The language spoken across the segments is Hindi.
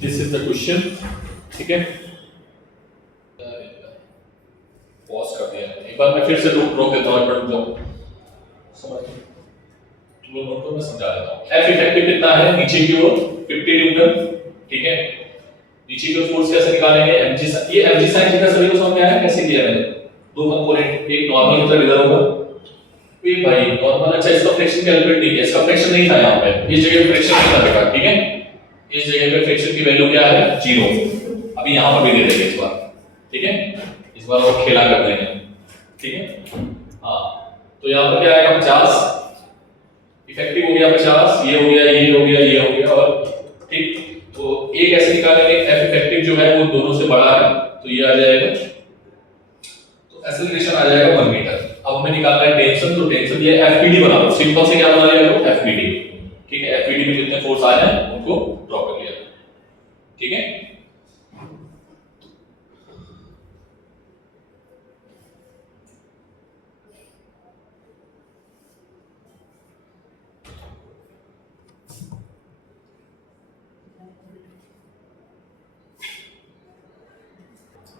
दिस इज द क्वेश्चन, ठीक है। पॉज कर दिया एक बार, मैं फिर से रोक देता हूं, पढ़ जाओ समझ लो, नोट को मैं समझा देता हूं। एफ इफेक्टिव कितना है नीचे की ओर 50 न्यूटन, ठीक है। नीचे की ओर फोर्स कैसे निकालेंगे, mg, ये mg sin थीटा सभी को समझ में आया कैसे किया मैंने। दो कंपोनेंट, एक नॉर्मल मतलब इधर होगा, ये भाई नॉर्मल, अच्छा इसका फ्रैक्शन कैलकुलेट नहीं किया, इसका फ्रैक्शन नहीं था यहां पे, इस जगह फ्रैक्शन नहीं था बेटा, ठीक है। इस जगह पे फ्रैक्शन की वैल्यू क्या है 0, अभी यहां पर भी दे देंगे इस बार, ठीक है। इस बार और खेला कर देंगे, ठीक है। हां तो यहां पर क्या आएगा 50, इफेक्टिव हो गया 50, ये हो गया, ये हो गया, ये हो गया, और ठीक। तो एक ऐसे निकालेंगे, एफ इफेक्टिव जो है वो दोनों से बड़ा है, तो ये आ जाएगा, तो एक्सेलरेशन आ जाएगा 1 मीटर। अब हमें निकालना है टेंशन, तो टेंशन ये एफपीडी बना लो, सिंपल से क्या बना लिया, तो एफपीडी, ठीक है। एफपीडी में जितने फोर्स आ जाए उनको ड्रॉ कर लिया, ठीक है।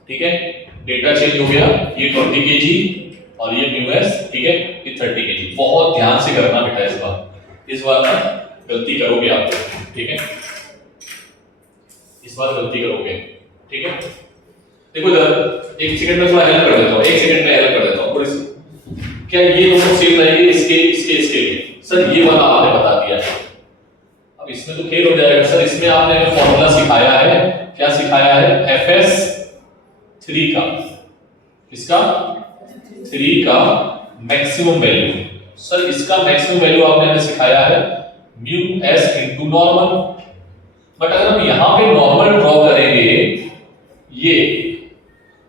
ठीक है, डेटा चेंज हो गया, ये 20 केजी और ये म्यूएस, ठीक है, ये 30 केजी। बहुत ध्यान से करना बेटा, इस बार ना गलती करोगे आप, ठीक है, इस बार गलती करोगे, ठीक है। देखो इधर एक सेकंड में थोड़ा हेल्प कर देता हूं, एक सेकंड में हेल्प कर देता हूं थोड़ी सी। क्या ये दोनों सेम रहेंगे, इसके इसके इसके लिए? सर ये वाला आपने बता दिया है, अब इसमें तो खेल हो जाएगा सर। इसमें आपने फॉर्मूला सिखाया है, क्या सिखाया है, एफएस 3 का, इसका 3 का मैक्सिमम वैल्यू। सर इसका मैक्सिमम वैल्यू आपने हमें सिखाया है mu S into normal, but अगर हम यहां पे नॉर्मल ड्रॉ करेंगे, ये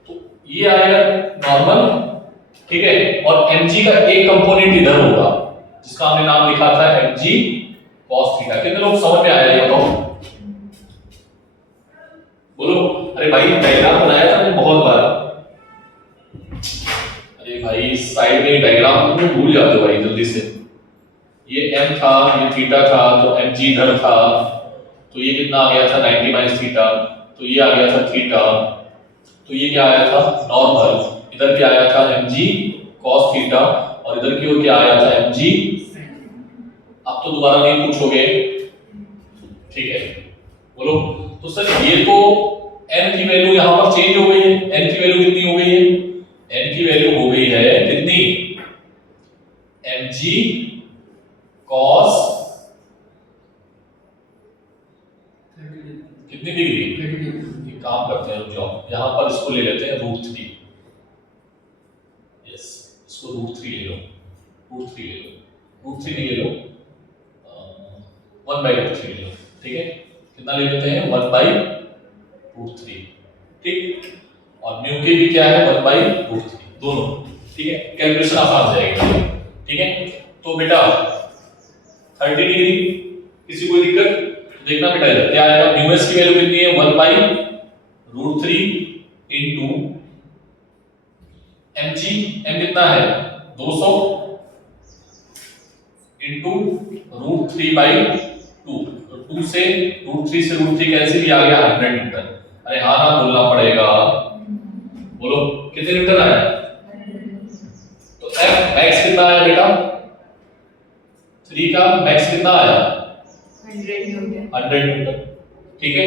तो ये आएगा नॉर्मल, ठीक है, और mg का एक कंपोनेंट इधर होगा जिसका हमने नाम लिखा था mg cos थीटा। कितने लोग समझ में आया ये बताओ, बोलो। अरे भाई डायग्राम बनाया था मैंने बहुत बार, अरे भाई साइड में डायग्राम तुम भूल जाते हो भाई जल्दी से। ये m था, ये थीटा था, तो mg इधर था, तो ये कितना आ गया था 90 माइनस थीटा, तो ये आ गया था थीटा, तो ये क्या आया था नॉर्मल, इधर क्या आया था mg cos थीटा, और इधर की ओर क्या आया था mg। अब तो दोबारा नहीं पूछोगे, ठीक है, बोलो। तो सर ये तो n की वैल्यू यहां पर चेंज हो गई है, n की वैल्यू कितनी हो गई है, n की वैल्यू हो गई है कितनी, mg cos कितनी डिग्री, एक काम करते हैं जो यहां पर इसको ले लेते हैं √3, यस इसको √3 ले लो, √3 ले लो, √3 नहीं ले लो, 1/√3 ले लो, ठीक है। कितना ले लेते हैं 1/√3, ठीक, और म्यू के भी क्या है 1/√3 दोनों, ठीक है। कैलकुलेशन आसान हो जाएगी, ठीक है। तो बेटा 30 डिग्री, किसी कोई दिक्कत, देखना बेटा इधर क्या आएगा, म्यू एस की वैल्यू कितनी है 1/√3 इनटू mg, m कितना है 200 इनटू √3/2, तो 2 से √3 से √3 कैंसिल, ही आ गया 100 न्यूटन। अरे हाँ ना बोलना पड़ेगा, बोलो कितने न्यूटन आया, तो F मैक्स कितना आया बेटा डी का मैक्स कितना आया 100 न्यूटन 100 न्यूटन। ठीक है,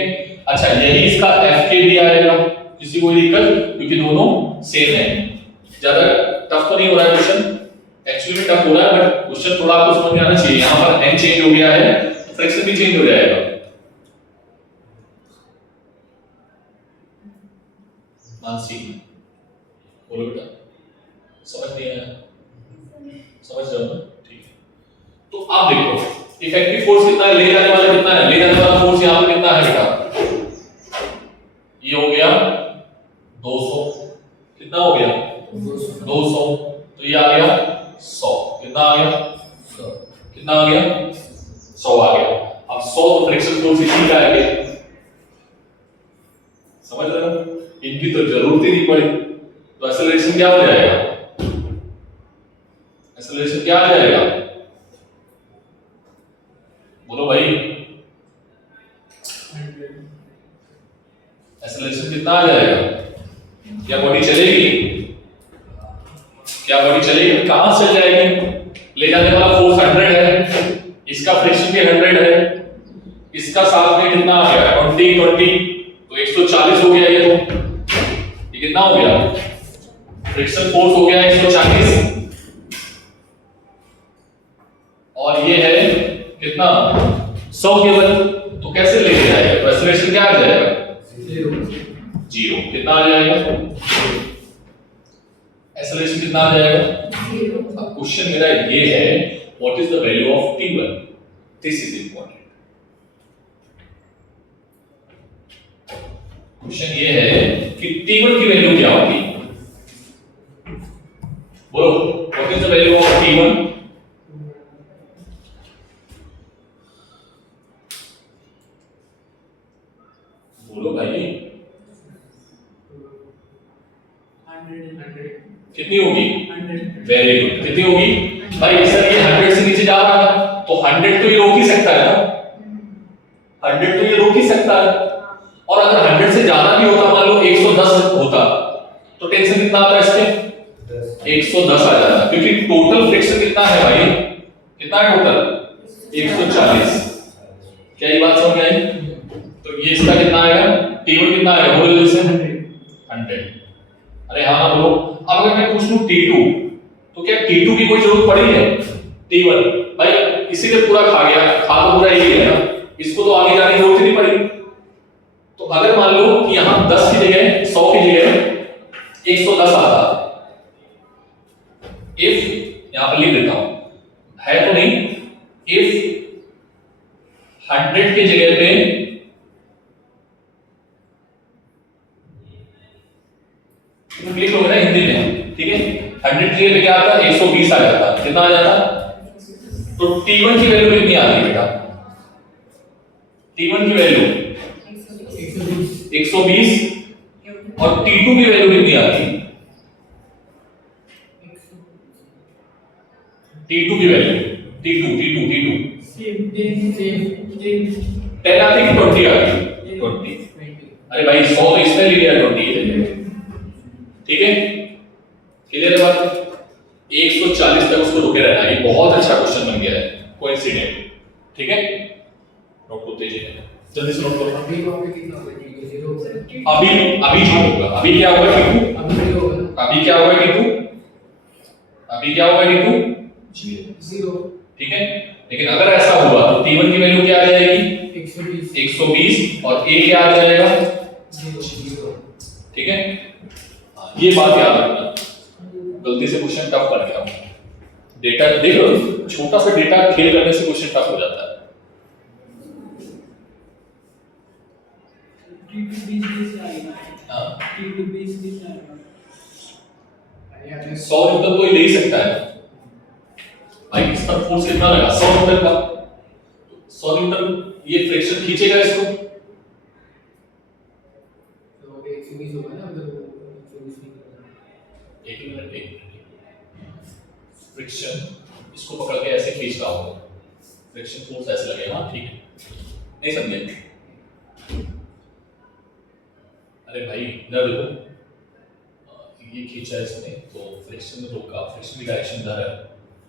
अच्छा यही इसका एफ के भी आएगा, किसी कोई दिक्कत, क्योंकि दोनों सेम है। ज्यादा टफ तो नहीं हो रहा है क्वेश्चन, एक्चुअली में टफ हो रहा है बट क्वेश्चन थोड़ा आपको समझ में आना चाहिए। यहाँ पर एन चेंज हो गया है तो फ्रैक्शन भी चेंज हो जाएगा। मानसी बोलो बेटा, समझ नहीं आया? समझ जाओ ना, ठीक है। तो आप देखो इफेक्टिव फोर्स कितना है, ले जाने वाला कितना है, ले जाने वाला फोर्स यहाँ पे कितना है बेटा, ये हो गया 200, कितना हो गया 200, तो ये आ गया 100, कितना आ गया 100, कितना आ गया 100 आ गया। अब 100 तो फ्रिक्शन फोर्स इसी का है, समझ रहे हो, इनकी तो जरूरत ही नहीं पड़ी। तो एक्सेलरेशन क्या हो जाएगा, एक्सेलरेशन क्या आ जाएगा, बोलो भाई, एक्सेलरेशन कितना आ जाएगा? क्या बॉडी चलेगी, क्या बॉडी चलेगी, कहां से जाएगी? ले जाने वाला फोर्स 100 है, इसका फ्रिक्शन भी 100 है, इसका साथ में कितना आ गया 20 तो 140 हो गया। ये कितना हो गया, फ्रिक्शन फोर्स हो गया 140 और ये है कितना 100 केवल। तो कैसे लेके जाएगा, तो एक्सेलरेशन क्या आ जाएगा 0, कितना आ जाएगा, एक्सेलरेशन कितना आ जाएगा 0। अब क्वेश्चन मेरा ये है, what is the value of T1, this is important. Question ये है कि T1 की वैल्यू क्या होगी, बोलो what is the value of T1, बोलो भाई 100 कितनी होगी, वेरी गुड, कितनी होगी भाई, सर ये 100 से नीचे जा रहा है तो 100 तो ये रोक ही सकता है ना, 100 तो ये रोक ही सकता है। और अगर 100 से ज्यादा भी होता, मान लो 110 होता, तो टेंशन कितना आता है इसके 110 आ जाता, क्योंकि टोटल फ्रिक्शन कितना है भाई, कितना है टोटल 140। क्या ये बात समझ में आई? तो ये इसका कितना आएगा, T1 कितना आएगा, बोलो जल्दी से 100। अरे हाँ ना बोलो। अब अगर मैं पूछ लूं T2, तो क्या T2 की कोई जरूरत पड़ी है, T1 भाई इसीलिए पूरा खा गया, खा तो पूरा यही है ना, इसको तो आगे जाने की जरूरत नहीं पड़ी। तो अगर मान लो कि यहां 10 की जगह 100 की जगह 110 आता, इफ यहां पर लिख देता हूं, है तो नहीं, इफ 100 की जगह पे लिख लोगे ना हिंदी में, ठीक है, 100 की जगह पे क्या आता 120 आ जाता, कितना आ जाता, तो T1 की वैल्यू कितनी आती है बेटा, T1 की वैल्यू 120 और T2 की वैल्यू कितनी आती, T2 की वैल्यू T2 10 आती कि 20 आती, 20। अरे भाई 100 तो इसने ले लिया, 20 ठीक है, क्लियर है बात। 140 तक उसको रुके रहना, ये बहुत अच्छा क्वेश्चन बन गया है, कोइंसिडेंट, ठीक है, नोट करते जाइए जल्दी से, नोट करो। अभी जो होगा, अभी क्या होगा T2, अभी क्या होगा T2, अभी क्या होगा T2 0, ठीक है। लेकिन अगर ऐसा हुआ तो T1 की वैल्यू क्या आ जाएगी 120 और A क्या आ जाएगा 0, ठीक है। ये बात याद रखना, गलती से क्वेश्चन टफ बन गया, डेटा देखो, छोटा सा डेटा खेल करने से क्वेश्चन टफ हो जाता है। हाँ 100 न्यूटन तो ये ले ही सकता है भाई, इसका फोर्स कितना लगा 100 न्यूटन का, 100 न्यूटन ये फ्रिक्शन खींचेगा इसको, तो 120 होगा ना, एक मिनट फ्रिक्शन इसको पकड़ के ऐसे खींच रहा होगा, फ्रिक्शन फोर्स ऐसे लगेगा, ठीक है, नहीं समझे? अरे भाई इधर देखो, ये खींचा है इसने तो फ्रिक्शन में रोका, फ्रिक्शन की डायरेक्शन इधर है,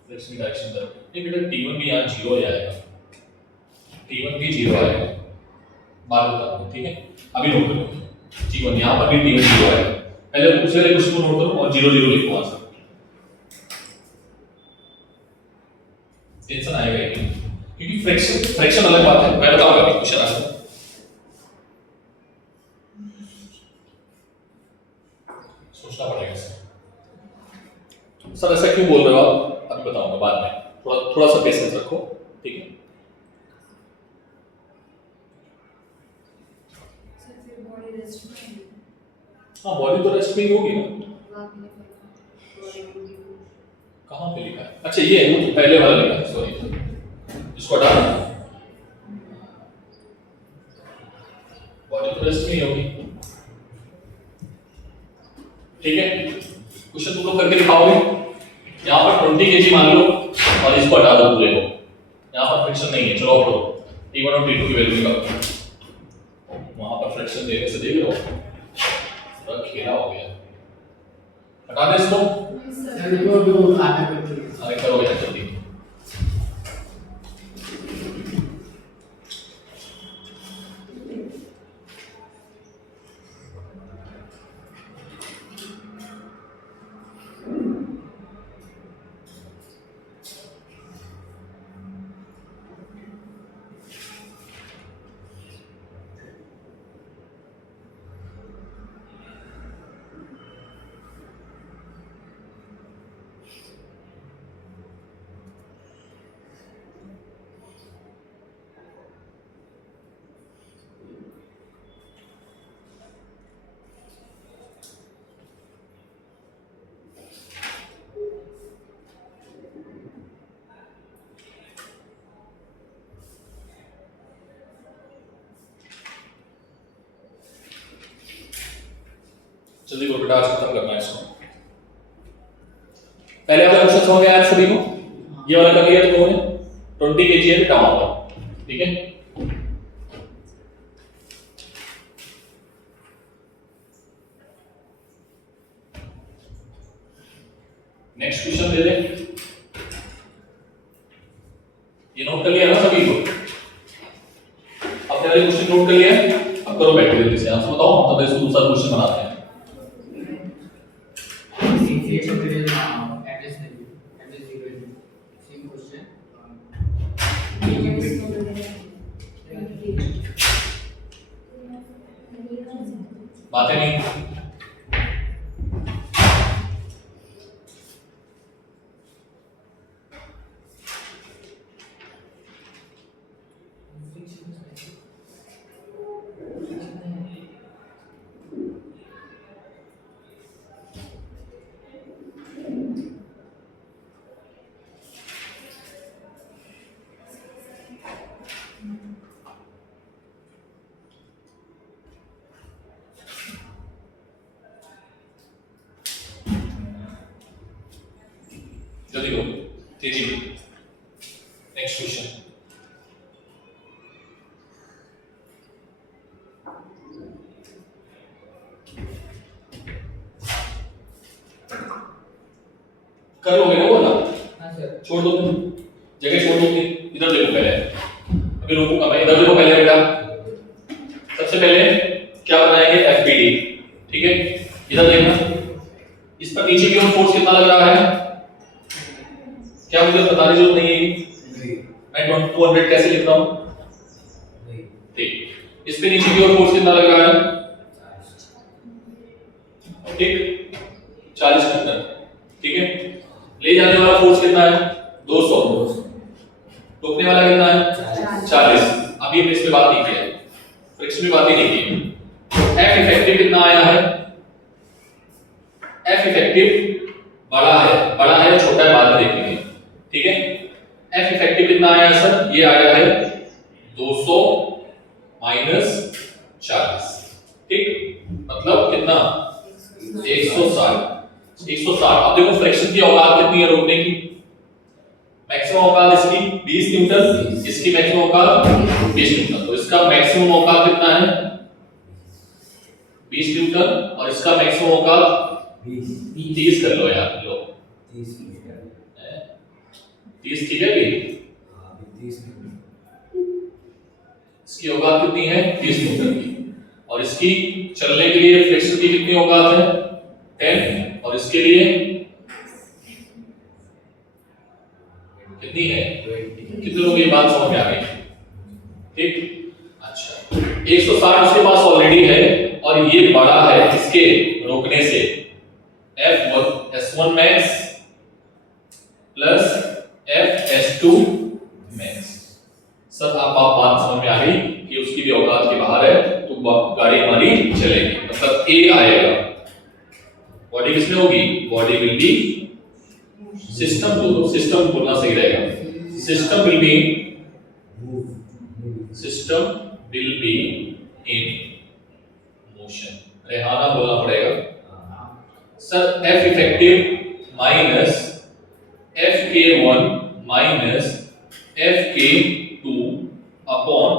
फ्रिक्शन की डायरेक्शन इधर, नहीं बेटा T1 भी यहाँ 0 हो जाएगा, T1 भी 0 आएगा, बाद में बताऊंगा, ठीक है। अभी नोट करो T1, यहाँ पर भी T1 0 आएगा, पहले दूसरे वाले क्वेश्चन को नोट करो और 0 0 लिखो आंसर, टेंशन आएगा ही नहीं, क्योंकि फ्रैक्शन अलग बात है, मैं बताऊंगा अभी क्वेश्चन आंसर। सोचना पड़ेगा सर ऐसा क्यों बोल रहे हो आप, अभी बताऊंगा बाद में, थोड़ा सा पेशेंस रखो, ठीक है। हाँ बॉडी तो रेस्ट में ही होगी ना, कहाँ पे लिखा है, अच्छा ये है वो पहले वाला लिखा है, सॉरी इसको हटा, बॉडी तो रेस्ट में ही होगी, ठीक है। क्वेश्चन तुम लोग करके दिखाओगे, यहाँ पर 20 kg मान लो और इसको हटा दो पूरे को, यहाँ पर फ्रिक्शन नहीं है, चलो करो T1 और T2 की वैल्यू निकालो, वहां पर फ्रिक्शन देने से देख लो पूरा खेला हो गया, हटा दे इसको, अरे करो बेटा जल्दी, जल्दी करो बेटा, आज खत्म करना है इसको। पहले वाला क्वेश्चन समझ गया आप सभी को, ये वाला कर लिया तुम लोगों ने, 20 kg है बेटा वहां पर, ठीक है। नेक्स्ट क्वेश्चन दे दे, ये नोट कर लिया ना सभी को, अपने वाले क्वेश्चन नोट कर लिया, अब करो बैठ के जल्दी से आंसर बताओ, तब इसको दूसरा क्वेश्चन बनाते हैं। बातें नहीं, जल्दी करो तेजी में। नेक्स्ट क्वेश्चन, कर लोगे ना वो ना, छोड़ दो जगह, छोड़ दो, इधर देखो पहले, अभी रोकूंगा मैं, इधर देखो पहले बेटा, सबसे पहले क्या बनाएंगे एफपीडी, ठीक है। इधर देखना, इस पर नीचे की ओर फोर्स कितना लग रहा है, क्या मुझे बताने की जरूरत नहीं है, मैं 200 कैसे लिख रहा हूं, ठीक। इस पे नीचे की ओर फोर्स कितना लग रहा है, ठीक 40 न्यूटन, ठीक है। ले जाने वाला फोर्स कितना है 200, रोकने वाला कितना है 40। अभी हमने इस पे बात नहीं की, फ्रिक्शन पे बात ही नहीं की। एफ इफेक्टिव कितना आया है, एफ इफेक्टिव बड़ा है या छोटा है बाद में देखेंगे, ठीक है। एफ इफेक्टिव कितना आया सर, ये आया है 200 माइनस 40, ठीक, मतलब कितना 160। अब देखो फ्रिक्शन की औकात कितनी है रोकने की, मैक्सिमम औकात इसकी 20 न्यूटन, इसकी मैक्सिमम औकात 20 न्यूटन, तो इसका मैक्सिमम औकात कितना है 20 न्यूटन और इसका मैक्सिमम औकात 30 कर लो यार, लो 30 ठीक है कि इसकी औकात कितनी है 30 न्यूटन की, और इसकी चलने के लिए फ्रिक्शन की कितनी औकात है 10, और इसके लिए कितनी है, कितने लोग ये बात समझ में आ गई? ठीक, अच्छा 160 उसके पास ऑलरेडी है, और ये बड़ा है इसके रोकने से F1 S1 max plus FS2 max। Sir आप बात समझ में आ गई कि उसकी भी औकात के बाहर है, तो गाड़ी हमारी चलेगी, मतलब A आएगा। बॉडी किसमें होगी, बॉडी विल बी, सिस्टम बोलो, सिस्टम बोलना सही रहेगा, system will be in motion, Rehana बोलना पड़ेगा। Sir F effective minus Fk1 minus Fk2 upon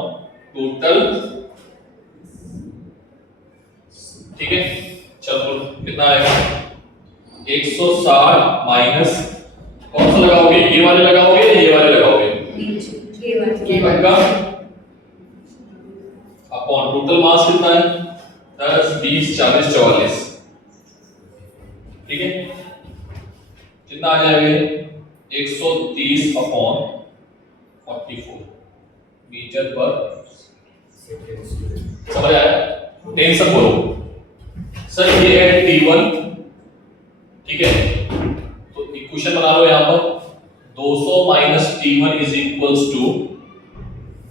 total, ठीक है, चलो कितना आएगा 160 माइनस, कौन सा लगाओगे, ये वाले लगाओगे या ये वाले लगाओगे, ये पक्का, अपॉन टोटल मास कितना है 10 20 40 44, ठीक है, कितना आ जाएगा 130 अपॉन 44 मीटर पर, समझ आया, टेंशन बोलो। सर ये है T1, ठीक है, तो इक्वेशन बना लो यहां पर 200 minus T1 is equals to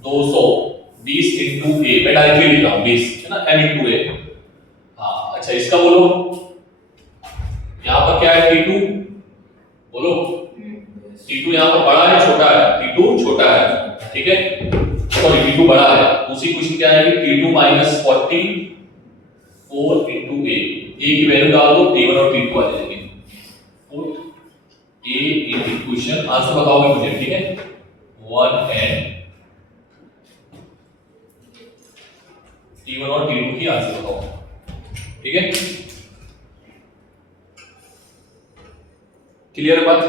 220 into A, मैं डायरेक्टली लिख रहा हूं 20 है ना, m इंटू ए। हाँ अच्छा इसका बोलो, यहां पर क्या है T2 बोलो, T2 यहां पर बड़ा है छोटा है, T2 छोटा है, ठीक है, सॉरी T2 बड़ा है, दूसरी क्वेश्चन क्या है T2 माइनस 44 इंटू ए, ए की वैल्यू डाल दो, T1 और T2 आ जाएंगे, put A in equation, answer बताओगे मुझे, ठीक है, 1 एंड T1 और T2 की आंसर बताओ, ठीक है, क्लियर बात?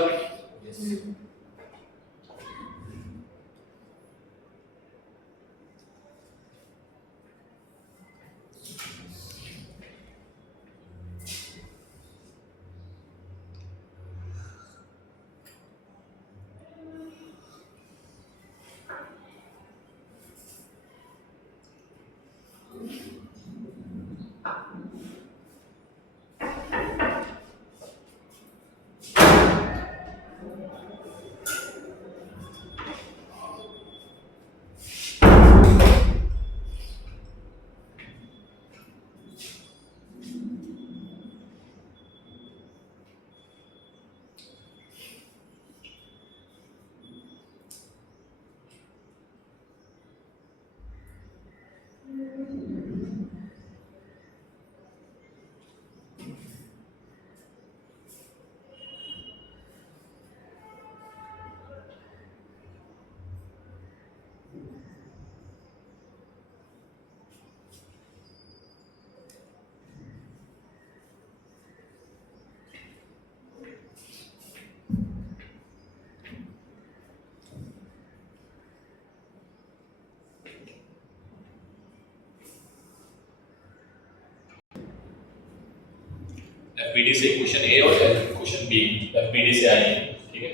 एफबीडी से क्वेश्चन ए और क्वेश्चन बी एफबीडी से आए हैं, ठीक है।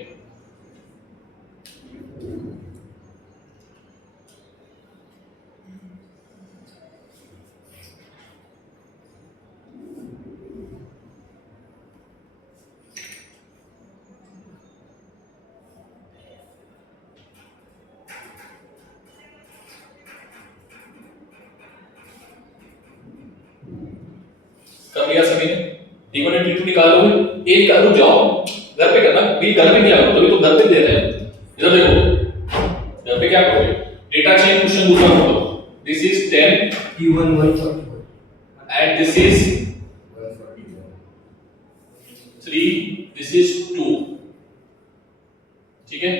कर लिया सभी ने, T1 और T2 निकाल लोगे, एक का रुक जाओ, घर पे करना, भी घर पे नहीं आओ, तभी तो घर पे दे रहे हैं, इधर देखो, घर पे क्या करोगे, डेटा चेंज क्वेश्चन दूसरा करो, this is 10 T1 141 and this is 141 3, this is 2, ठीक है।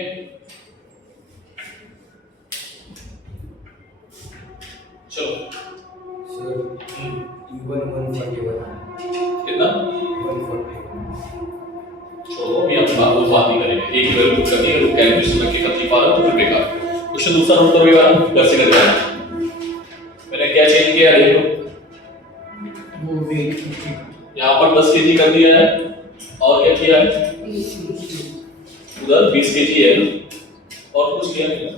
चलो सर T1 141 कितना 141 छोड़ो, अभी हम बात नहीं करेंगे, एक ही वैल्यू करनी है, अगर कैलकुलेशन में कर नहीं पा रहा तो फिर बेकार। क्वेश्चन दूसरा नोट करो, ये वाला घर से कर देना। मैंने क्या चेंज किया देख लो, वो वेट यहाँ पर 10 केजी कर दिया है और क्या किया है, उधर 20 केजी है और कुछ किया नहीं।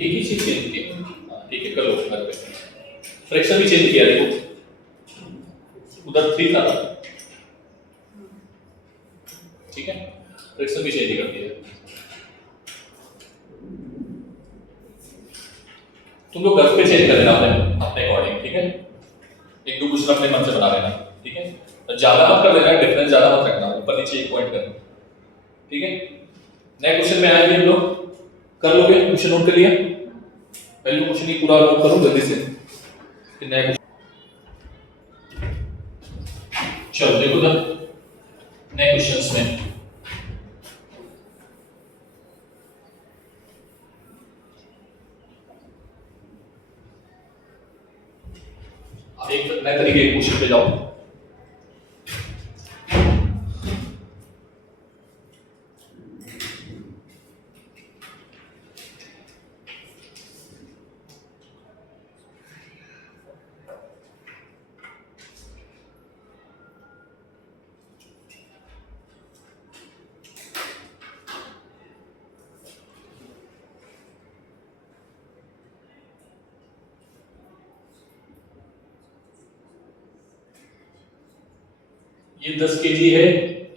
एक ही चीज चेंज की, ठीक है कर लो घर पे। फ्रैक्शन भी चेंज किया देखो, उधर 3 था, ठीक है, फ्रैक्शन भी चेंज कर दिया। तुम लोग घर पे चेंज कर लेना अपने अकॉर्डिंग, ठीक है, एक दो क्वेश्चन अपने मन से बना लेना, ठीक है, तो ज्यादा मत कर लेना, डिफरेंस ज्यादा मत रखना, ऊपर नीचे एक पॉइंट करना, ठीक है। नेक्स्ट क्वेश्चन में आएंगे हम लोग, कर लोगे क्वेश्चन नोट कर लिया, पहले क्वेश्चन ही पूरा नोट करो जल्दी से, फिर नया। चलो देखो ना नेक्स्ट क्वेश्चंस में, एक नए तरीके के क्वेश्चन पे जाओ। ये 10 केजी है,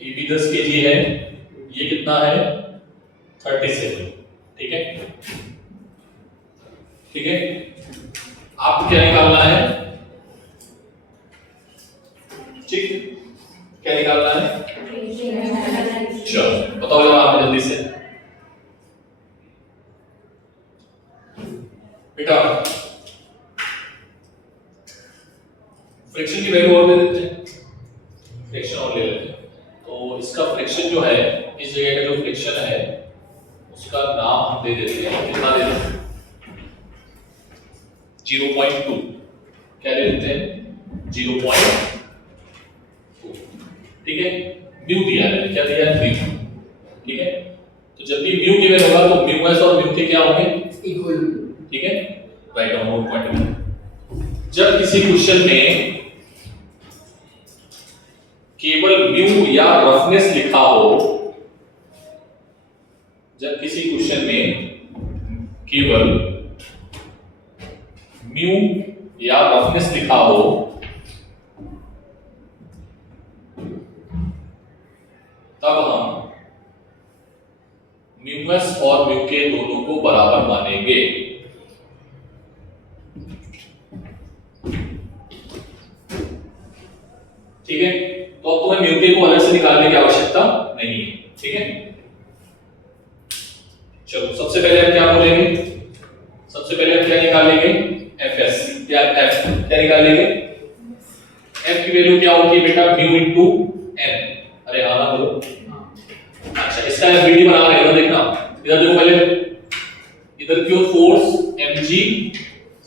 ये भी 10 केजी है, ये कितना है 37, ठीक है, ठीक है। आपको क्या निकालना है, ठीक, क्या निकालना है, चलो बताओ जरा आप जल्दी से बेटा। फ्रैक्शन की वैल्यू और दे देते हैं, फ्रैक्शन और ले लेते हैं। तो इसका फ्रैक्शन जो है, इस जगह का जो फ्रैक्शन है उसका नाम हम दे देते हैं, कितना दे देते हैं 0.2, क्या दे देते हैं 0.2, ठीक है। म्यू दिया है, क्या दिया है म्यू, ठीक है। तो जब भी म्यू गिवन होगा तो म्यू एस और म्यू के क्या होंगे इक्वल, ठीक है, राइट डाउन नोट पॉइंट। जब किसी क्वेश्चन में केवल म्यू या रफनेस लिखा हो, जब किसी क्वेश्चन में केवल म्यू या रफनेस लिखा हो, तब हम म्यूएस और म्यू के दोनों को बराबर मानेंगे, ठीक है। तो अब तुम्हें म्यू के को अलग से निकालने की आवश्यकता नहीं है, ठीक है। चलो सबसे पहले हम क्या बोलेंगे, सबसे पहले हम क्या निकालेंगे एफएस या एफ, क्या निकालेंगे एफ की वैल्यू क्या होगी बेटा म्यू इनटू एन, अरे हाँ ना बोलो, अच्छा इसका एफबीडी बना रहे हो, देखना इधर देखो पहले, इधर की ओर फोर्स mg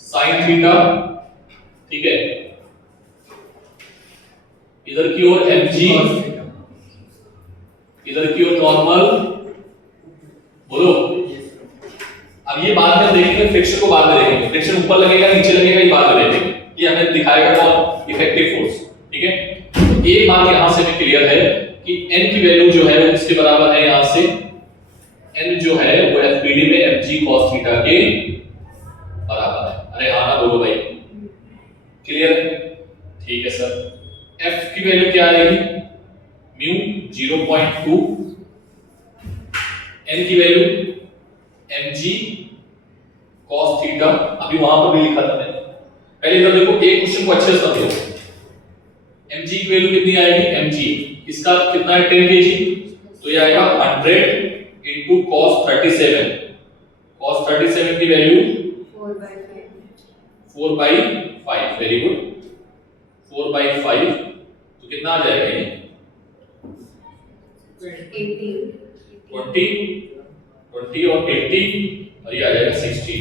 sin थीटा, ठीक है, इधर की ओर mg, इधर की ओर नॉर्मल, बोलो। अब ये बाद में देखेंगे, फ्रिक्शन को बाद में देखेंगे, फ्रिक्शन ऊपर लगेगा नीचे लगेगा ये बाद में देखेंगे, ये हमें दिखाएगा कौन इफेक्टिव फोर्स, ठीक है। तो एक बात यहां से भी क्लियर है कि n की वैल्यू जो है वो किसके बराबर है, यहां से n जो है वो एफबीडी में mg cos थीटा के बराबर है, अरे हाँ ना बोलो भाई, क्लियर है, ठीक है सर। f की वैल्यू क्या आएगी म्यू 0.2, n की वैल्यू mg cos थीटा, अभी वहां पर भी लिखा था मैंने, पहले इधर देखो एक क्वेश्चन को अच्छे से समझो, mg की वैल्यू कितनी आएगी, mg इसका कितना है 10 kg, तो ये आएगा 100 into cos 37, cos 37 की वैल्यू 4/5, वेरी गुड, 4/5, तो कितना आ जाएगा ये 20 और 80 और ये आ जाएगा 60,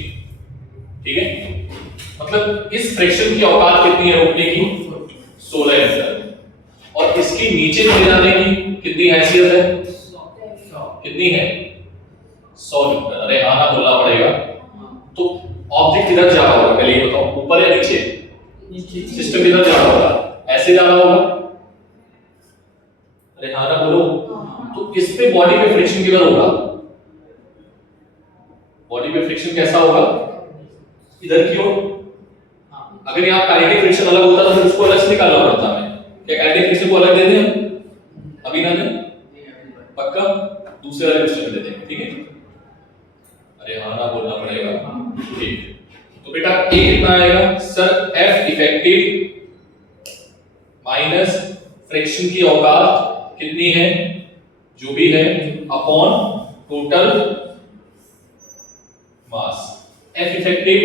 ठीक है। मतलब इस फ्रैक्शन की औकात कितनी है रोकने की 16 आंसर, और और इसकी नीचे ले जाने की कितनी हैसियत है? 100 कितनी है? 100 न्यूटन। अरे हाँ ना बोलना पड़ेगा। हाँ तो ऑब्जेक्ट किधर जा रहा होगा पहले ये बताओ, ऊपर या नीचे? नीचे सिस्टम किधर जा रहा होगा? ऐसे जा रहा होगा। अरे हाँ ना बोलो। तो इस पे बॉडी पे फ्रिक्शन किधर होगा? बॉडी पे फ्रिक्शन कैसा होगा? इधर की ओर। हाँ अगर यहाँ काइनेटिक फ्रिक्शन अलग होता तो फिर उसको अलग से निकालना पड़ता हमें। क्या काइनेटिक फ्रिक्शन को अलग दे दें हम? अभी ना दें? पक्का? दूसरे वाले क्वेश्चन में दे देंगे, ठीक है? अरे हाँ ना बोलना पड़ेगा। ठीक। तो बेटा ए कितना आएगा? Sir F effective minus friction की औकात कितनी है जो भी है upon total mass. F effective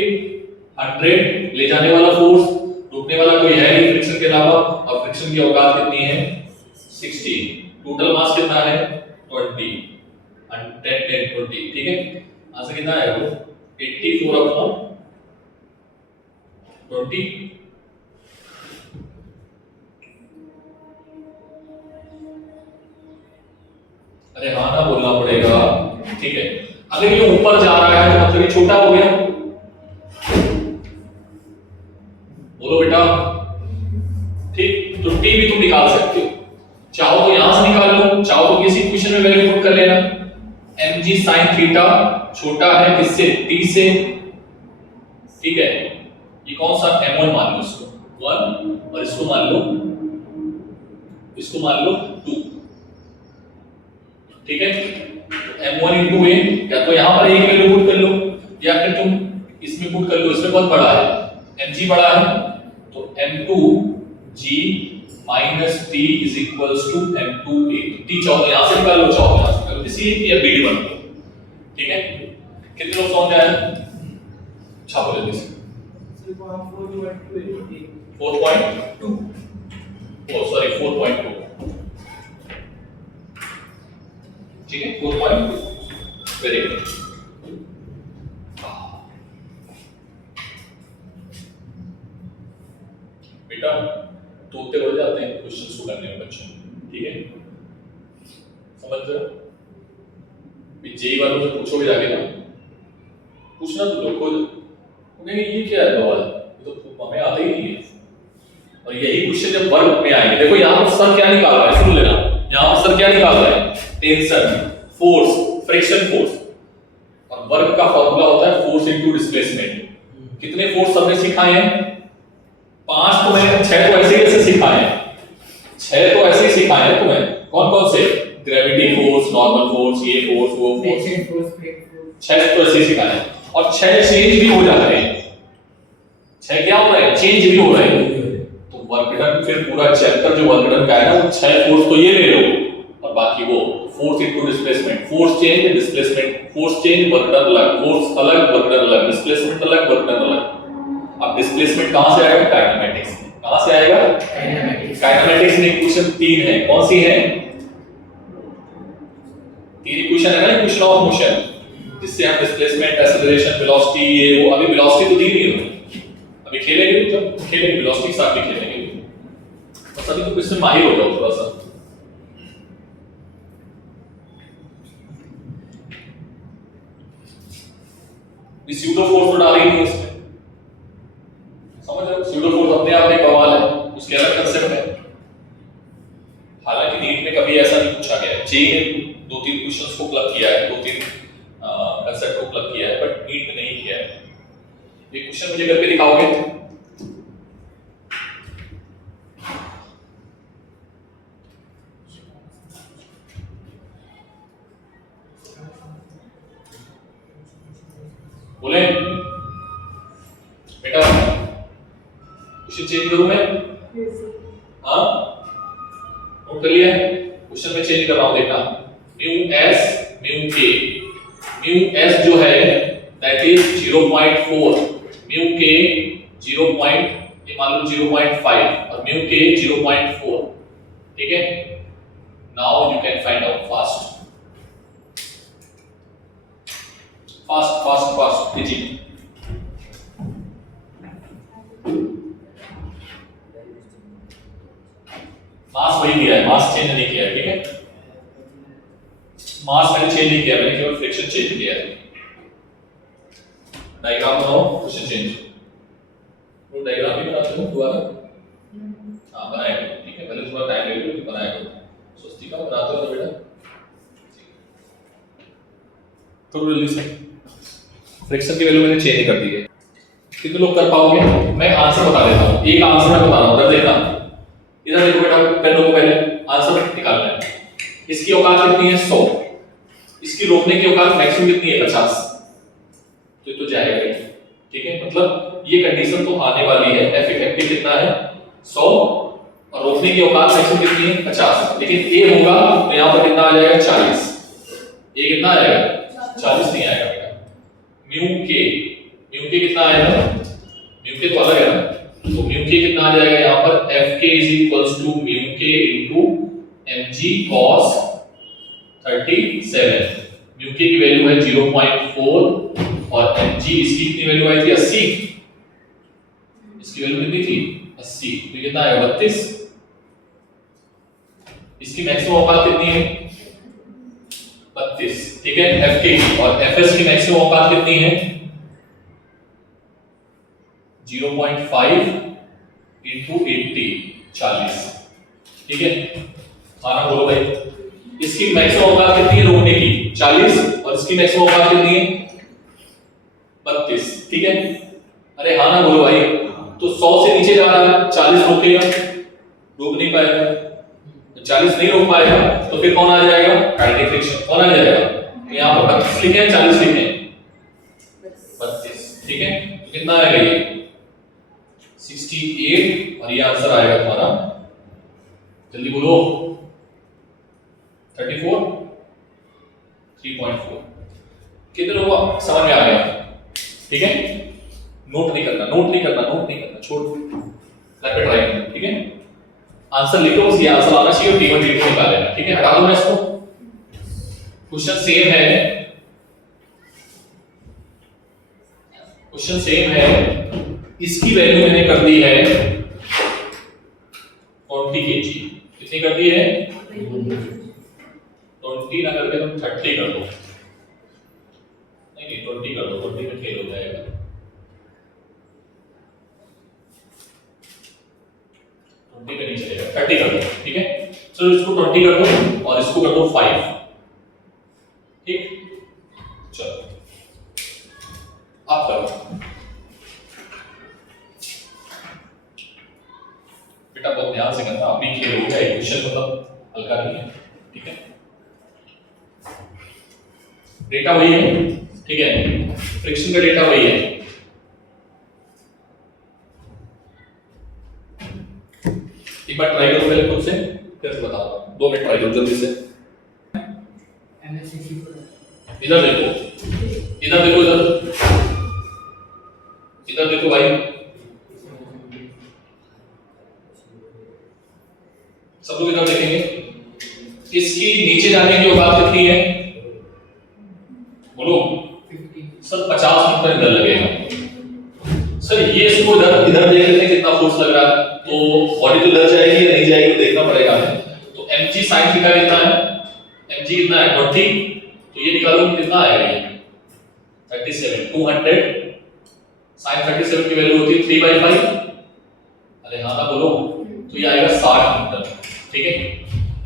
100, ले जाने वाला फोर्स, रोकने वाला कोई है नहीं फ्रिक्शन के अलावा, और फ्रिक्शन की औकात कितनी है? 60। टोटल मास कितना है? 20 and 10 10 20, ठीक है? आंसर कितना आएगा? वो 84 अपॉन 20। अरे हाँ ना बोलना पड़ेगा, ठीक है? अगर ये ऊपर जा रहा है तो मतलब ये छोटा हो गया। बोलो बेटा, ठीक? तो टी भी तुम निकाल सकते हो, चाहो तो यहां से निकाल लो, चाहो तो किसी इक्वेशन में वैल्यू पुट कर लेना। mg sin थीटा छोटा है किससे? t से, ठीक है? ये कौन सा? m1 मान लो इसको 1, और इसको मान लो 2, ठीक है? m1 into a, या तो यहां पर एक वैल्यू पुट कर लो, या फिर तुम इसमें पुट कर लो, इसमें बहुत बड़ा है, mg बड़ा है, तो m2g minus t is equals to m2a। t चाहो तो यहां से निकाल लो, चाहो तो यहां से निकाल लो, इसी ये bd बन लो, ठीक है? कितने लोग समझ आए? छापो जल्दी से। 4.2, ओ सॉरी 4.2, ठीक है? 4.2, वेरी गुड। बेटा तोते बढ़ जाते हैं क्वेश्चंस को करने में बच्चों, ठीक है? समझ रहे हो? जेई वालों से पूछोगे जाके ना, पूछना तो लोग खुद, उन्हें ये क्या है बवाल, ये तो हमें आता ही नहीं है। और यही क्वेश्चन जब वर्क में आएंगे, देखो यहाँ पर सर क्या निकाल रहा है, सुन लेना, यहाँ पर सर क्या निकाल रहा है? टेंशन, फोर्स, फ्रिक्शन फोर्स, और वर्क का फॉर्मूला होता है फोर्स इनटू डिस्प्लेसमेंट। कितने फोर्स सबने सिखाए हैं? 5 तो मैंने, 6 तो ऐसे कैसे सिखाए हैं? 6 तो ऐसे ही सिखाए हैं तुम्हें। कौन कौन से? ग्रेविटी फोर्स, नॉर्मल फोर्स, ये फोर्स, वो फोर्स, 6 तो ऐसे ही सिखाए हैं। और 6 चेंज भी हो जाते हैं। 6 क्या हो रहे हैं? चेंज भी हो रहे हैं। तो वर्क डन, फिर पूरा चैप्टर जो वर्क डन का है ना, वो 6 फोर्स तो ये ले लो, और बाकी वो force into displacement, force change, displacement, force change, work done अलग, फोर्स अलग, वर्क डन अलग, डिस्प्लेसमेंट अलग, वर्क डन अलग। अब डिस्प्लेसमेंट कहां से आएगा? काइनेमैटिक्स से। कहां से आएगा? काइनेमैटिक्स में इक्वेशन 3 है, कौन सी है? 3 इक्वेशन है ना, इक्वेशन ऑफ मोशन, जिससे हम डिस्प्लेसमेंट, एक्सेलरेशन, वेलोसिटी, ये वो, अभी वेलोसिटी तो दी नहीं है, अभी खेलेंगे, जब खेलेंगे वेलोसिटी के साथ भी खेलेंगे, बस अभी तो इसमें माहिर हो जाओ थोड़ा सा। स्यूडो फोर्स तो डाल ही नहीं इसमें, समझ रहे हो? स्यूडो फोर्स अपने आप में बवाल है, उसके अलग कंसेप्ट है। हालांकि नीट में कभी ऐसा नहीं पूछा गया है, जेई ने 2-3 क्वेश्चंस को क्लब किया है, 2-3 कंसेप्ट को क्लब किया है, बट नीट में नहीं किया है। ये क्वेश्चन मुझे करके दिखाओगे? बोले बेटा, क्वेश्चन चेंज करूं मैं? हाँ, नोट कर लिया? क्वेश्चन में चेंज कर रहा हूं, देखना। म्यू एस, म्यू के, म्यू एस जो है दैट इज 0.4, म्यू के 0. ये मान लो 0.5, और म्यू के 0.4, ठीक है? Now you can find out fast, fast fast fast, कीजिए। मास वही दिया मास चेंज नहीं किया है, ठीक है, मास मैंने चेंज नहीं किया, मैंने केवल फ्रिक्शन चेंज किया है। डायग्राम बनाओ, क्वेश्चन चेंज, वो डायग्राम भी बनाते हो दोबारा, हाँ बनाए, ठीक है, पहले थोड़ा टाइम लगेगा कि बनाए तो स्वस्तिका बनाते हो बेटा, तो जल्दी से फ्रिक्शन की वैल्यू मैंने चेंज कर दी है। कितने लोग कर पाओगे? मैं आंसर बता देता हूँ, एक आंसर मैं बता रहा हूँ, इधर देखना, इधर देखो बेटा, पेन को पहले आंसर निकालना है। इसकी औकात कितनी है? 100। इसकी रोकने की औकात मैक्सिमम कितनी है? 50। तो जाएगा ही, ठीक है, मतलब ये कंडीशन तो आने वाली है। एफ इफेक्टिव कितना है? 100 और रोकने की औकात मैक्सिमम कितनी है? 50। लेकिन ए होगा तो यहाँ पर कितना आ जाएगा? 40। ए कितना आएगा? 40 नहीं आएगा बेटा। म्यू के कितना आएगा? म्यू के तो अलग है ना, तो म्यू के कितना आ जाएगा यहाँ पर? एफ के इज इक्वल्स टू म्यू के इनटू mg cos 37। म्यू के की वैल्यू है 0.4 और mg इसकी कितनी वैल्यू आई थी? 80। इसकी वैल्यू कितनी थी? 80, तो कितना आएगा? 32। इसकी मैक्सिमम औकात कितनी है? 32, ठीक है, एफ के और एफएस की मैक्सिमम औकात कितनी है? 0.5 into 80, 40, ठीक है। खाना बोलो भाई, इसकी मैक्सिमम औकात कितनी है रोकने की? 40 और इसकी मैक्सिमम औकात कितनी है? 32, ठीक है। अरे हाँ ना बोलो भाई, तो 100 से नीचे जा रहा है, 40 रोकेगा, रोक नहीं पाएगा, 40 नहीं रोक पाएगा तो फिर कौन आ जाएगा? Kinetic friction. कौन आ जाएगा? यहाँ पर 32 लिखे हैं, 40 लिखे हैं, 32, ठीक है। तो कितना आएगा ये? 68 और ये आंसर आएगा तुम्हारा, जल्दी बोलो, 34, 3.4। कितने लोगों को समझ में आ गया? ठीक है, नोट नहीं करना, छोड़ घर पे ट्राई करना, ठीक है। आंसर लिखो, बस ये आंसर आना चाहिए और टी1 टी2 निकाल लेना, ठीक है। हटा दो मैं इसको, क्वेश्चन सेम है, इसकी वैल्यू मैंने कर दी है 20 kg। कितनी कर दी है? 20 ना करके तुम 30 कर दो, नहीं 20 कर दो, 20 में फेल हो जाएगा। 20 में नहीं चलेगा, 30 कर दो, ठीक है। चलो इसको 20 कर दो और इसको कर दो 5, ठीक। चलो अब करो बेटा, बहुत ध्यान से करना, अभी क्लियर हो गया, क्वेश्चन मतलब हल्का नहीं है, ठीक है। डेटा वही है, ठीक है, फ्रिक्शन का डेटा वही है। एक बार ट्राई करो पहले खुद से, फिर बताओ, 2 मिनट ट्राई करो जल्दी से। इधर देखो, इधर देखो भाई, सब लोग इधर देखेंगे। इसकी नीचे जाने की औकात कितनी है? बोलो सर। 50 मीटर इधर लगेगा सर। ये इसको इधर देख लेते हैं कितना फोर्स लग रहा है, तो बॉडी तो इधर जाएगी या नहीं जाएगी तो देखना पड़ेगा। तो mg sin थीटा कितना है? mg कितना है? 20, तो ये निकालो कितना आएगा? ये 37, 200 sin 37 की वैल्यू होती है 3/5। अरे हाँ ना बोलो, तो ये आएगा 60 मीटर, ठीक है।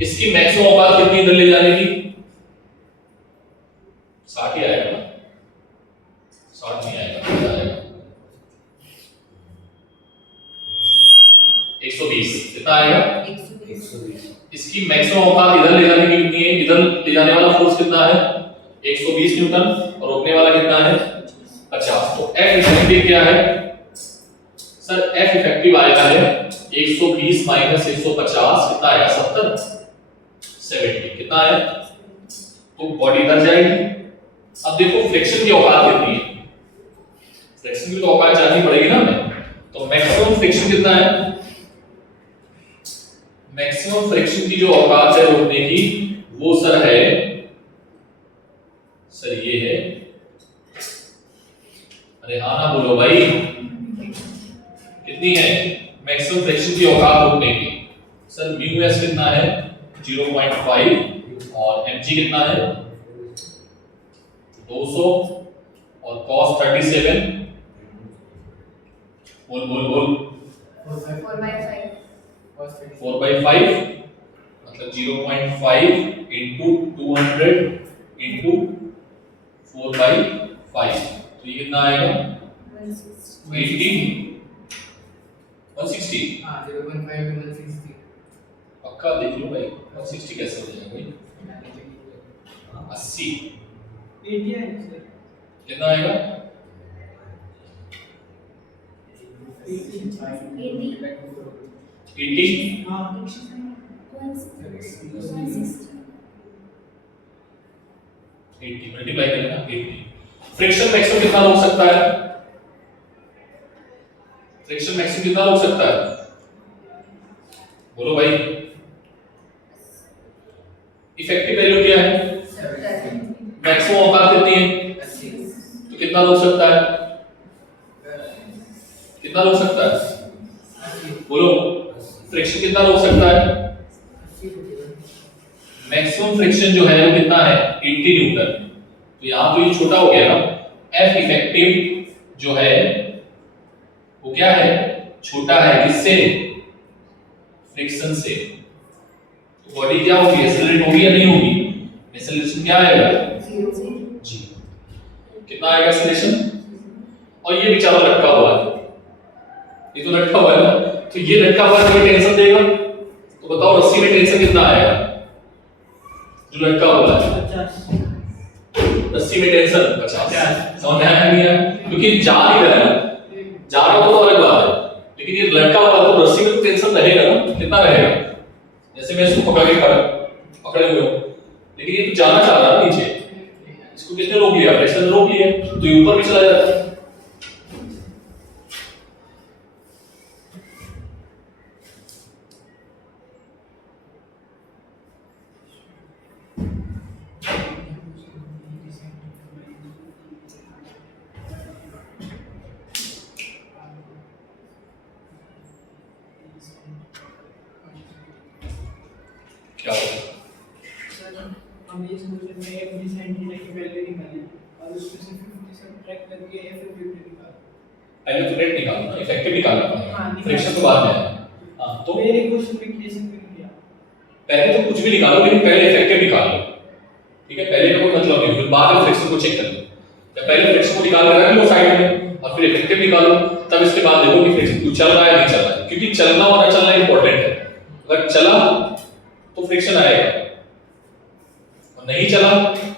इसकी मैक्सिमम औकात कितनी इधर ले जाने की? 60 ही आएगा ना, 60 नहीं आएगा, कितना आएगा? 120, कितना आएगा? 120। इसकी मैक्सिमम औकात इधर ले जाने की कितनी है? इधर ले जाने वाला फोर्स कितना है? 120 न्यूटन और रोकने वाला कितना है? 50। तो F इफेक्टिव क्या है सर? F इफेक्टिव आएगा है 120 माइनस 150, कितना आएगा? 70, कितना है? तो बॉडी इधर जाएगी। अब देखो फ्रिक्शन की औकात कितनी है? फ्रिक्शन की तो औकात जाननी पड़ेगी ना हमें। तो मैक्सिमम फ्रिक्शन कितना है? मैक्सिमम फ्रिक्शन की जो औकात है रोकने की, वो सर है, सर ये है, अरे हाँ ना बोलो भाई, कितनी है मैक्सिमम फ्रिक्शन की औकात रोकने की? सर म्यू एस कितना है? 0.5 और mg कितना है 200 और cos 37 बोल बोल बोल 4/5 4/5 मतलब 0.5 into 200 into 4/5 तो ये कितना आएगा 80 160 हाँ 0.5 to 160 पक्का देख लो भाई 160 कैसे हो जाएगा भाई 80 80 है सर कितना आएगा 80 हाँ 80 मल्टीप्लाई करेंगे 80 फ्रिक्शन मैक्सिमम कितना हो सकता है फ्रिक्शन मैक्सिमम कितना हो सकता है बोलो भाई इफेक्टिव वैल्यू क्या है मैक्सिमम औकात कितनी है 80 तो कितना हो सकता है कितना हो सकता है बोलो फ्रिक्शन कितना हो सकता है मैक्सिमम फ्रिक्शन जो है वो कितना है 80 न्यूटन तो यहां तो ये छोटा हो गया ना एफ इफेक्टिव जो है वो क्या है छोटा है किससे फ्रिक्शन से तो बॉडी क्या होगी एक्सेलरेट होगी या नहीं होगी एक्सेलरेशन क्या आएगा जी कितना आएगा एक्सेलरेशन और ये बेचारा लटका हुआ है ये तो लटका हुआ है ना तो ये लटका हुआ है तो ये टेंशन देगा तो बताओ रस्सी में टेंशन कितना आएगा जो लटका हुआ है 50 रस्सी में टेंशन 50 समझ में आया नहीं आया क्योंकि जा नहीं रहा है जा रहा हो तो अलग बात है लेकिन ये लटका हुआ है तो रस्सी में तो टेंशन रहेगा ना कितना रहेगा जैसे मैं इसको पकड़ के खड़ा पकड़े हुए हूं लेकिन ये तो जाना चाह रहा है नीचे इसको किसने रोक लिया प्रेशर ने रोक लिया तो ये ऊपर भी चला जाता है क्या होगा सर हम इस क्वेश्चन में f d sin थीटा की वैल्यू निकाली और उसमें से 50 सब्ट्रैक्ट करके f of 50 निकाला पहले तो रेट निकालना ना इफेक्टिव निकालना हाँ, पड़ेगा निकाल। फ्रिक्शन तो बाद में है हां तो मेरे क्वेश्चन में कैसे फिर किया पहले तो कुछ भी निकालो लेकिन पहले इफेक्टिव निकालो ठीक है पहले का कोई मतलब नहीं फिर बाद में फ्रिक्शन को चेक कर लो जब पहले फ्रिक्शन को निकाल के रख लो साइड में और फिर इफेक्टिव निकालो तब इसके बाद देखो कि फ्रिक्शन चल रहा है नहीं चल रहा है क्योंकि चलना और न चलना इंपॉर्टेंट है अगर चला तो फ्रिक्शन आएगा और नहीं चला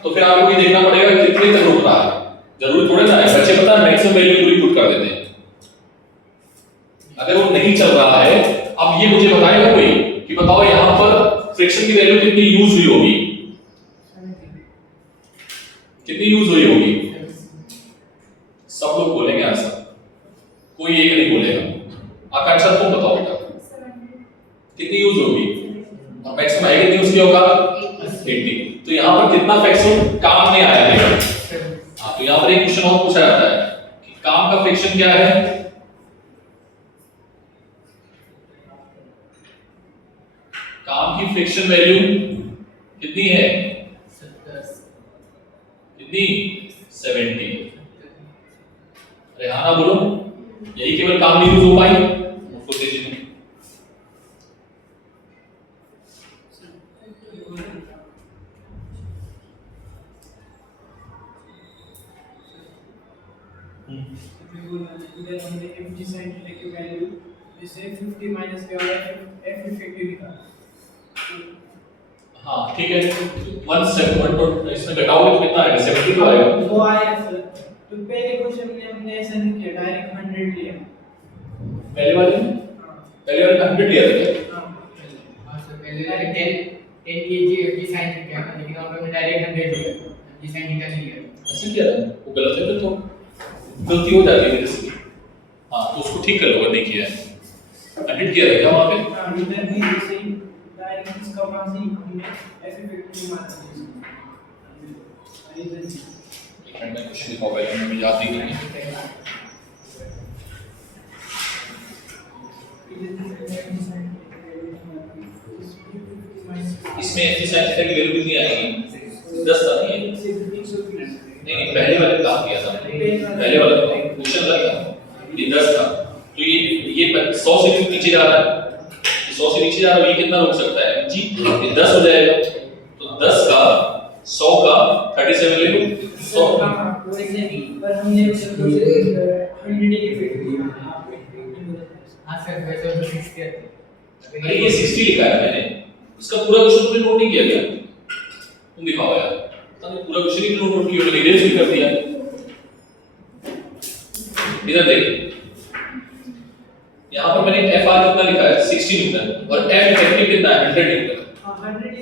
तो फिर आपको ये देखना पड़ेगा कितने तक रुक रहा है जरूरी थोड़े ना है बच्चे पता है मैक्सिमम वैल्यू पूरी पुट कर देते हैं अगर वो नहीं चल रहा है अब ये मुझे बताएगा कोई कि बताओ यहां पर फ्रिक्शन की वैल्यू कितनी यूज हुई होगी कितनी यूज हुई होगी सब लोग बोलेंगे आंसर कोई एक नहीं बोलेगा आकांक्षा तुम बताओ बेटा कितनी यूज होगी और मैक्सिमम है कितनी उसकी होगा 80 तो यहां पर कितना फ्रिक्शन काम में आया है हां तो यहां पर एक क्वेश्चन और पूछा जाता है कि काम का फ्रिक्शन क्या है काम की फ्रिक्शन वैल्यू कितनी है कितनी 70 रेहाना बोलो यही केवल काम नहीं यूज हो पाई उसको दे दीजिए इधर हमने f d sin थीटा की वैल्यू जैसे 50 माइनस के और f इफेक्टिव निकाला हाँ ठीक है 1 तो इसमें घटाओगे तो कितना आएगा 70 तो आएगा वो आया सर तो पहले क्वेश्चन में हमने ऐसा नहीं किया डायरेक्ट 100 लिया पहले वाले में हाँ पहले वाले में 100 लिया था क्या हाँ सर पहले वाले 10 kg f d sin theta लेकिन वहां पे डायरेक्ट 100 लिया f d sin थीटा नहीं लिया ऐसे किया था वो गलत है फिर तो गलती हो जाती है मेरे से हाँ तो उसको ठीक कर लो अगर नहीं किया है 100 किया था क्या वहां पे हाँ इधर भी जैसे ही डायरेक्ट इसका वहां से हमने f इफेक्टिव मार दिया इधर से मैं कुछ लिखा हुआ है मैं याद नहीं करूंगा इसमें एफ साइन थीटा की वैल्यू कितनी आएगी 10 था नहीं नहीं पहले वाले काम किया था पहले वाला क्वेश्चन अलग था ये 10 था तो ये 100 से नीचे जा रहा है 100 से नीचे जा रहा है ये कितना रुक सकता है जी ये 10 हो जाएगा तो 10 का 100 का 37 ले लो 100 वैसे भी पर हमने सब 100 के फिट किया हां सर वैसे तो 60 है अरे ये 60 लिखा है मैंने इसका पूरा क्वेश्चन तुमने नोट नहीं किया क्या तुम दिखाओ यार तुमने पूरा क्वेश्चन ही नोट किया मैंने इरेज भी कर दिया इधर देख यहाँ पर मैंने एफ आर कितना लिखा है 60 न्यूटन और एफ इफेक्टिव कितना है 100 न्यूटन हां 100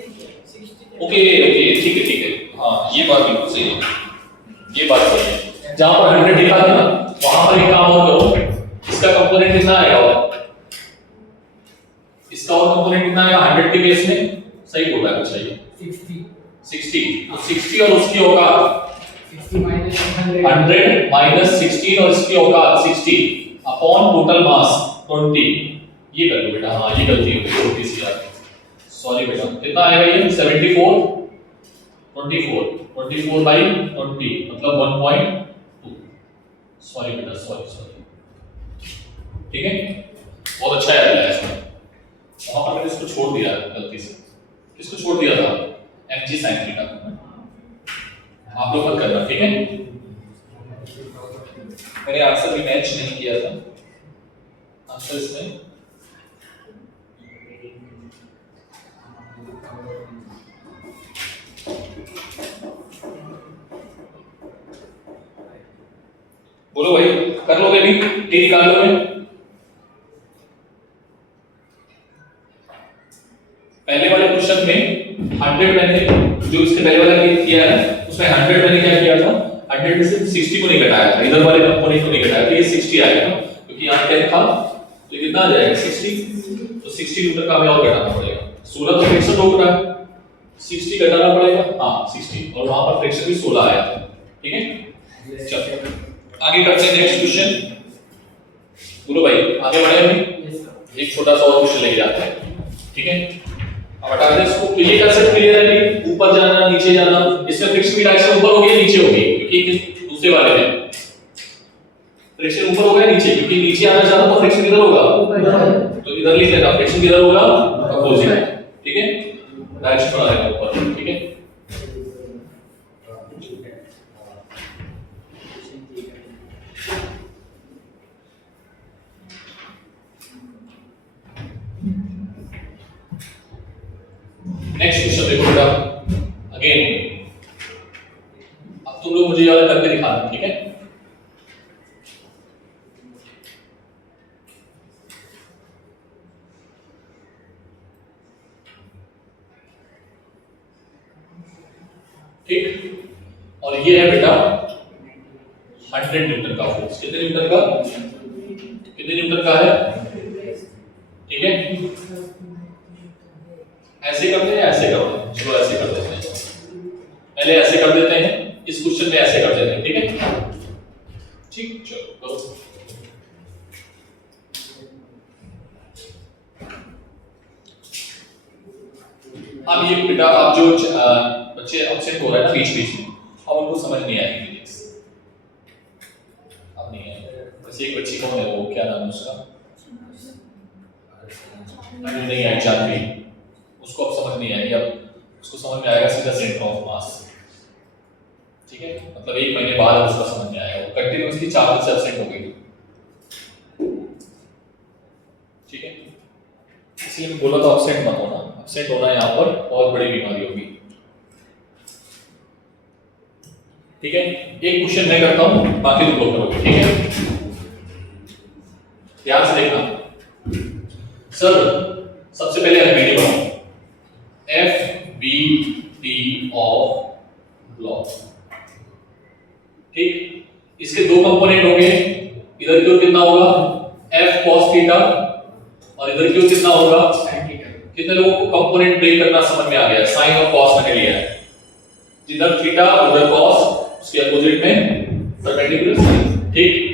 60 ओके ओके ठीक है हाँ ये बात बिल्कुल सही है ये बात सही है जहां पर 100 लिखा था ना वहां पर एक काम और करो इसका कंपोनेंट कितना आएगा और इसका और कंपोनेंट कितना आएगा 100 के बेस में सही बोल रहा है कुछ सही 60 तो 60 और उसकी औकात 60 माइनस 100 माइनस 16 और इसकी औकात 60 अपॉन टोटल मास 20 ये कर लो बेटा हाँ ये गलती हो गई छोटी सी यार सॉरी बेटा कितना आएगा ये 74 24 by 20 मतलब 1.2 सॉरी बेटा सॉरी ठीक है बहुत अच्छा याद है इसमें वहां पर मैंने इसको छोड़ दिया गलती से किसको छोड़ दिया था mg sin थीटा आप लोग मत करना ठीक है मैंने आंसर भी मैच नहीं किया था आंसर इसमें बोलो भाई कर लोगे भी टी निकाल लोगे पहले वाले क्वेश्चन में 100 मैंने जो इसके पहले वाला किया है उसमें 100 मैंने क्या किया था 100 में से 60 को नहीं घटाया था इधर वाले कंपोनेंट को नहीं घटाया तो ये 60 आएगा क्योंकि यहाँ क्या था तो कितना आ जाएगा 60 तो 60 न्यूटन का हमें और घटाना पड़ेगा 16 तो फ्रिक्शन रोक रहा है 60 घटाना पड़ेगा हाँ 60 और वहां पर फ्रिक्शन भी 16 आया था ठीक है चलो आगे करते हैं नेक्स्ट क्वेश्चन बोलो भाई आगे बढ़े हम एक छोटा सा और क्वेश्चन लेके जाते हैं ठीक है अब हटा दें इसको तो ये कंसेप्ट क्लियर है कि ऊपर जाना नीचे जाना इसमें फ्रिक्शन की डायरेक्शन ऊपर हो गई नीचे हो गई क्योंकि दूसरे वाले में फ्रिक्शन ऊपर हो गया नीचे क्योंकि नीचे आना चाहता तो फ्रिक्शन किधर होगा तो इधर लिख लेना फ्रिक्शन किधर होगा अपोजिट ठीक है डायरेक्शन बना लेना ऊपर ठीक है नेक्स्ट क्वेश्चन देखो बेटा अगेन अब तुम लोग मुझे याद करके दिखाना ठीक है ठीक और ये है बेटा 100 न्यूटन का फोर्स कितने न्यूटन का है ठीक है ऐसे करते हैं ऐसे करते हैं चलो ऐसे कर देते हैं पहले ऐसे कर देते हैं इस क्वेश्चन में ऐसे कर देते हैं ठीक है ठीक चलो करो अब ये बेटा आप जो बच्चे अपसेट हो रहे हैं ना बीच बीच में अब उनको समझ नहीं आएगी फिजिक्स अब नहीं है वैसे एक बच्ची कौन है वो क्या नाम है उसका नहीं आई जानवी उसको अब समझ नहीं आएगी अब उसको समझ में आएगा सीधा सेंटर ऑफ मास ठीक है मतलब एक महीने बाद उसको समझ में आएगा वो कंटिन्यूअसली 4 दिन से एब्सेंट हो गई ठीक है इसलिए मैं बोला था एब्सेंट मत होना एब्सेंट होना यहाँ पर बहुत बड़ी बीमारी होगी ठीक है एक क्वेश्चन मैं करता हूँ बाकी तुम लोग करोगे ठीक है ध्यान से देखना सर सबसे पहले एफबीडी बनाओ FBD ऑफ ब्लॉक ठीक इसके दो कंपोनेंट होंगे इधर की ओर कितना होगा F cos थीटा और इधर की ओर कितना होगा sin थीटा कितने लोगों को कंपोनेंट ब्रेक करना समझ में आ गया sin और cos मैंने लिया है जिधर थीटा उधर cos उसके अपोजिट में परपेंडिकुलर sin ठीक